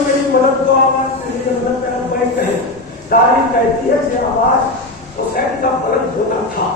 मेरी मदद को आवाज मेरी मदद मेरा भाई कहे। तारीख कहती है कि आवाज हुसैन का फर्ज होना था।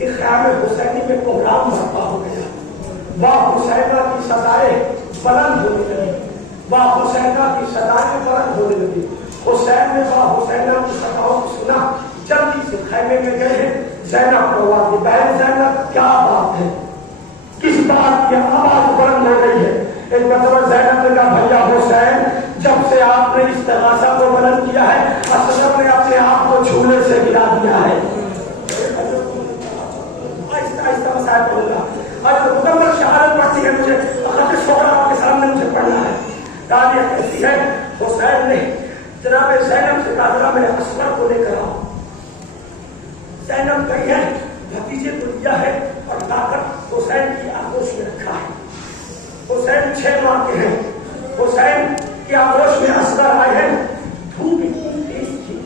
इस ख्याल में हुसैनी में कोहराम बर्पा हो गया। वाह हुसैना की सदाएं बुलंद होने लगी, वाह हुसैना की सदाएं बुलंद होने लगी। हुसैन ने वाह हुसैना की सदाओं को सुना, जल्दी से खैमे में गए। ज़ैनब को आवाज दी, बहन ज़ैनब क्या बात है, किस बात की आवाज बुलंद हो गई है। एक मतलब ज़ैनब ने कहा भैया हुसैन, जब से आपने इस तगासा को बुलंद किया है, असलम ने अपने आप को छूने से गिरा दिया है। आहिस्ता आहिस्ता मसाइल बोलूंगा। और मुकम्मल शहादत पढ़ती है मुझे, शोरा आपके सामने मुझे पढ़ना है। तारीख कहती है हुसैन ने जनाब ज़ैनब से कहा जरा मेरे असगर को लेकर आओ। ज़ैनब गई है, भतीजे को लिया है और लाकर हुसैन की आगोश में रखा है। हुसैन 6 माह के हैं। हुसैन की आगोश में असगर आए हैं। धूप इतनी तेज थी,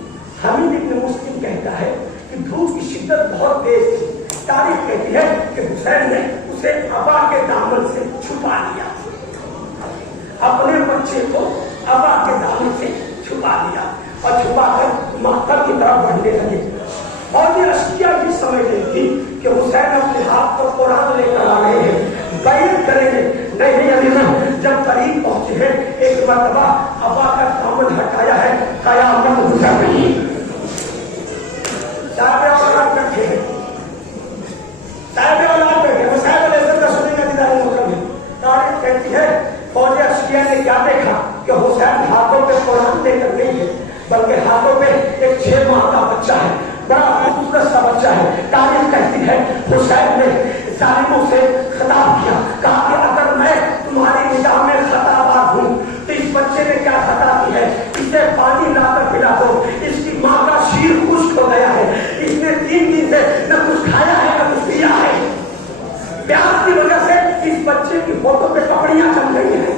हमीद इब्न मुस्लिम कहता है कि धूप की शिद्दत बहुत तेज थी। तारीख कहती है कि हुसैन ने उसे अबा के दामन से छुपा लिया, अपने बच्चे को अबा के दामन से छुपा लिया और छुपाकर मक्का की तरफ बढ़ने लगे। और ये अशिया भी समझ रही थी कि हुसैन अपने हाथ पर कुरान लेकर आ रहे हैं, बैत करेंगे। नहीं अलीज़ा, जब करीब पहुंचे हैं, एक मरतबा अबा का दामन हटाया है, कयामत गुजर गई। तारीख कहती है फौज अशिया ने क्या देखा कि हुसैन हाथों पे कुरान लेकर नहीं है, बल्कि हाथों पे एक 6 माह का बच्चा है, बड़ा खूबसूरत सा बच्चा है। तारीख कहती है हुसैन ने जालिमों से खिताब किया, कहा कि अगर मैं तुम्हारी निगाह में खताबार हूँ तो इस बच्चे ने क्या खता की है, इसे पानी लाकर पिला दो। इसकी माँ का शीर खुश्क हो गया है, इसने 3 दिन से न कुछ खाया है न कुछ पिया है। प्यास की वजह से इस बच्चे की फोटो पे कपड़ियां जम गई हैं।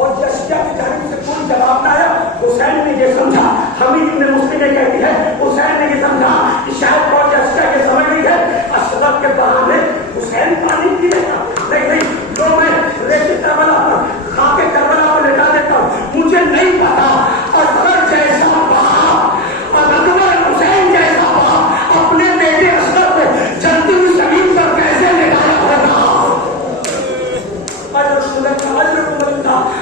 और जशिया की जानिब से कोई जवाब न आया। हुसैन ने ये समझा, हमीद इब्न मुस्लिम ने कहती है हुसैन ने ये समझा कि शायद फौज जशिया के समझ नहीं है, असलम के बहाने हुसैन पानी पी लेता। नहीं, जो मैं रेत करबला पर खाके करबला पर लेटा देता हूँ, मुझे नहीं पता असगर जैसा बाप और अकबर हुसैन जैसा बाप अपने बेटे असगर को जलती हुई जमीन पर कैसे लेटाया होगा।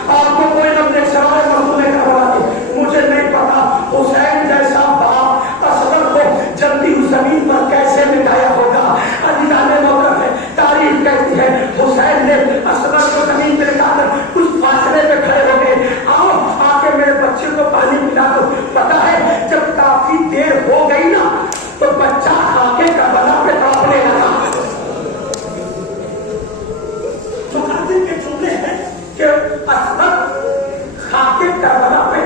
आपको कोई अपने सवाल मसूले करवाते, मुझे नहीं पता हुसैन जैसा बाप असगर को जलती हुई जमीन पर कैसे मिटाया होगा। अजीज़ाने मौक़िफ़ है, तारीख कहती है हुसैन ने असगर को जमीन पर लेटाकर कुछ फासले पे खड़े हो गए, आओ आके मेरे बच्चे को पानी पिला दो। पता है जब काफी देर हो गई ना तो बच्चा आके करबला पे तड़पने लगा। मुक़ातिल के जुमले हैं कि असगर खाके करबला पे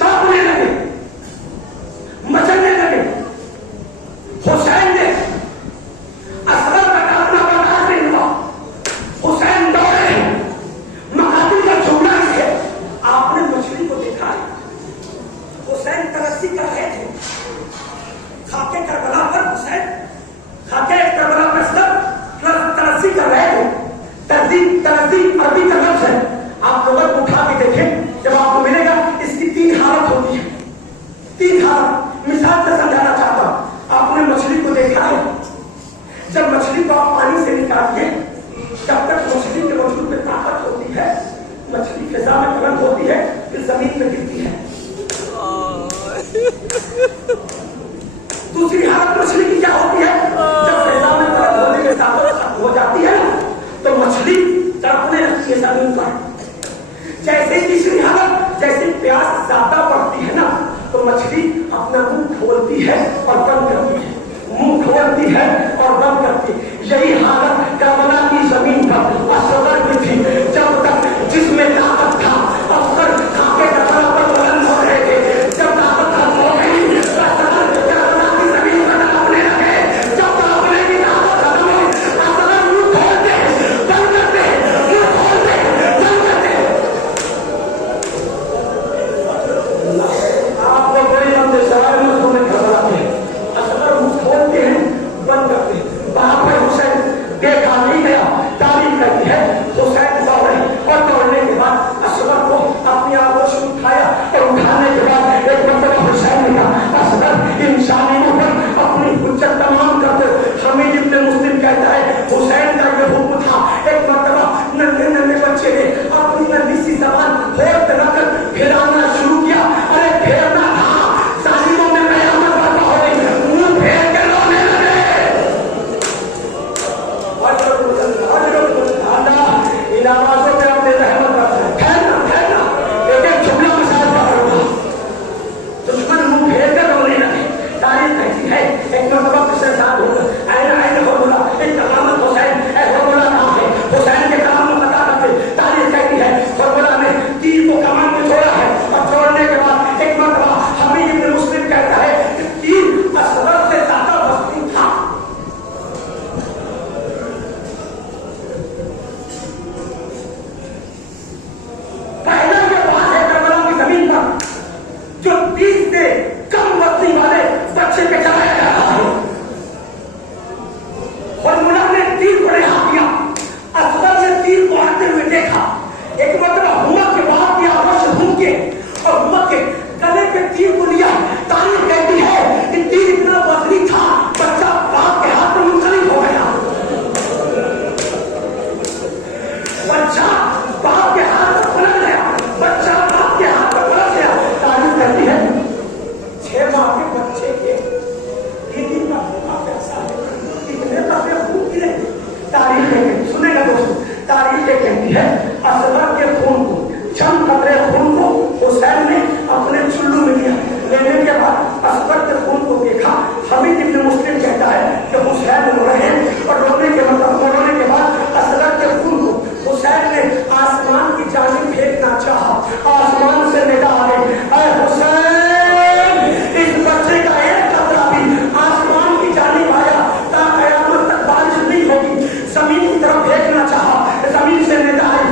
तड़पने लगे, मचलने लगे। हुसैन ने असगर का काटना बर्दाश्त नहीं हुआ, हुसैन दौड़े। मुक़ातिल का जुमला है, आपने मछली को देखा है, हुसैन तरक्की कर रहे थे खाके करबला पर, हुसैन खाके करबला पर सब तरक्की कर रहे थे। तरक्की अरबी का लफ्ज़ है, आप लोग उठा के देखें, जब आपको मिलेगा इसकी 3 हालत होती है। 3 हालत मिसाल से समझाना चाहता हूं। आपने मछली को देखा है, जब मछली को आप पानी से निकालिए, जब तक मछली के वजूद में ताकत होती है, मछली फिजा में बुलंद होती है, फिर जमीन में गिरती है। दूसरी हालत मछली की क्या होती है, जब फिजा में बुलंद होने के ताकत खत्म हो जाती है ना, तो मछली तड़पने लगती है जमीन पर। जैसे तीसरी हालत, जैसे प्यास ज्यादा बढ़ती है ना, तो मछली अपना मुंह खोलती है और बंद करती है, मुंह खोलती है और बंद करती है। यही हालत करबला की जमीन पर असगर में थी, जब तक जिसमें ताकत था असगर खाके करबला पर बुलंद हो रहे थे। जब ताकत खत्म हो गई, असगर करबला की जमीन पर तड़पने लगे। जब तड़पने की ताकत खत्म हुई, असगर मुंह खोलते बंद करते, मुंह खोलते बंद करते। आपको कोई अपने सवाल में सुनने खबर आते हैं, असगर है। असगर के खून को, चंद कतरे खून को हुसैन ने अपने चुल्लू में लिया। लेने के बाद असगर के खून को देखा। हमीद इब्न मुस्लिम कहता है कि हुसैन रो रहे हैं और रोने के बाद असगर के खून को हुसैन ने आसमान की जानिब फेंकना चाहा। आसमान से निदा आ गई, ऐ हुसैन, इस बच्चे का एक कतरा भी आसमान की जानिब आया ता कयामत तक बारिश नहीं होगी। जमीन की तरफ फेंकना चाहा, जमीन से निदा आई,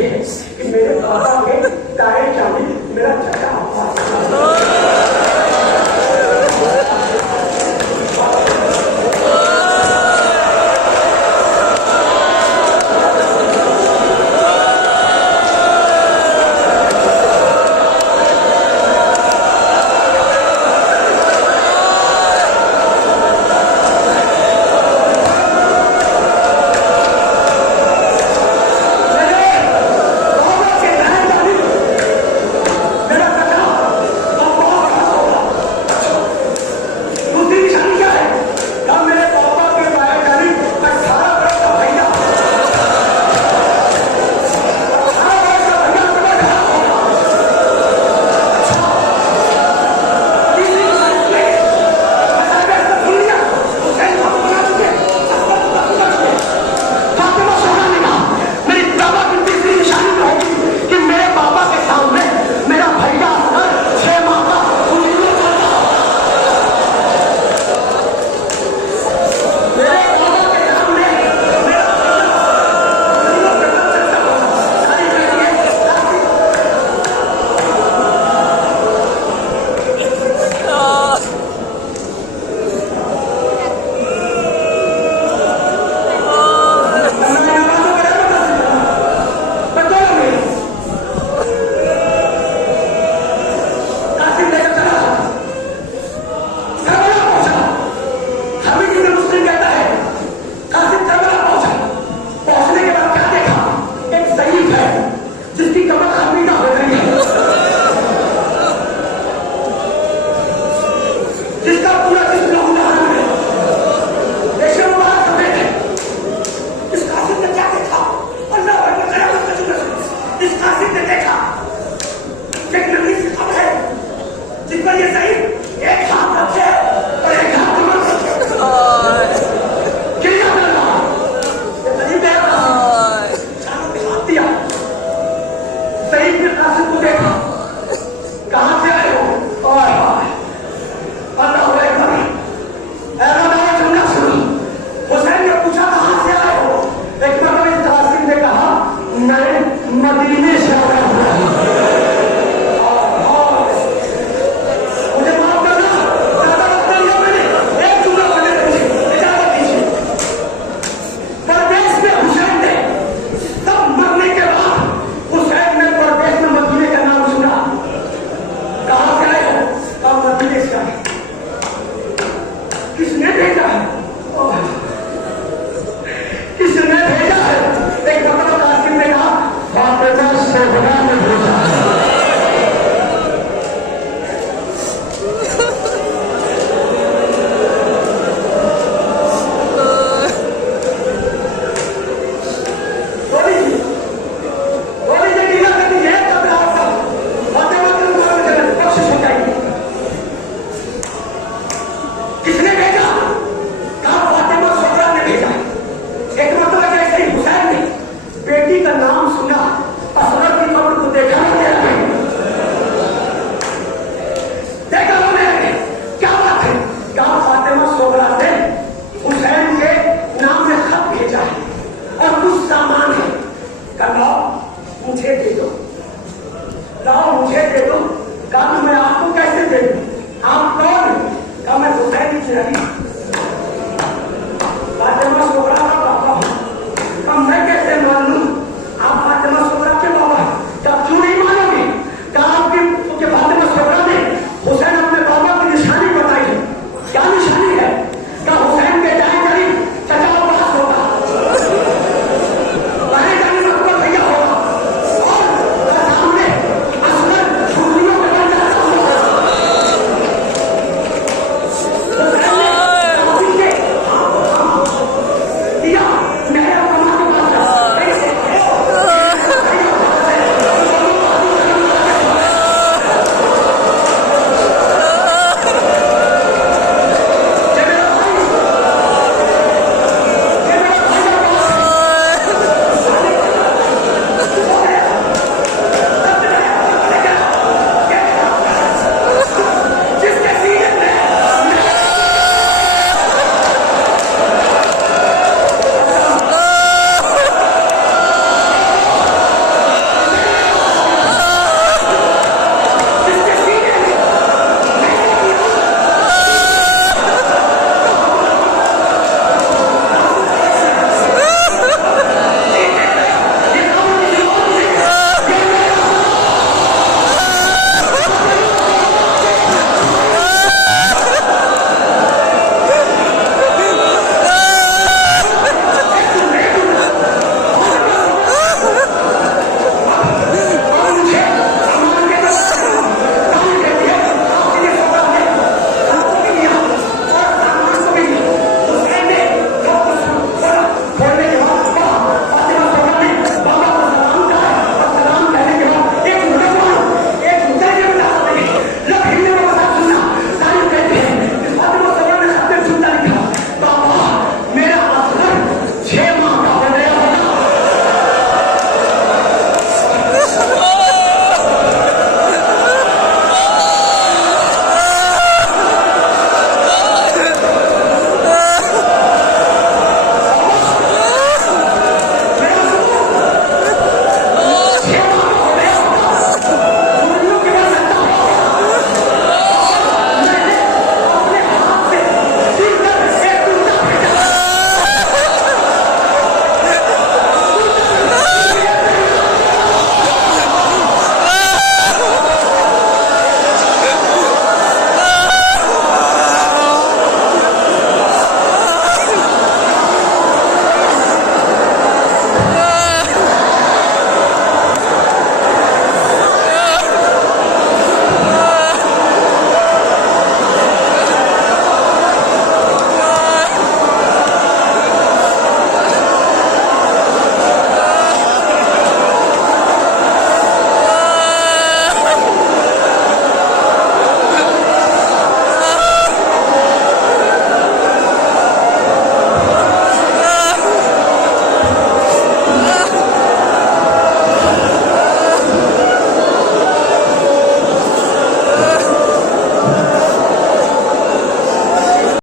ये है कि मेरे दादा के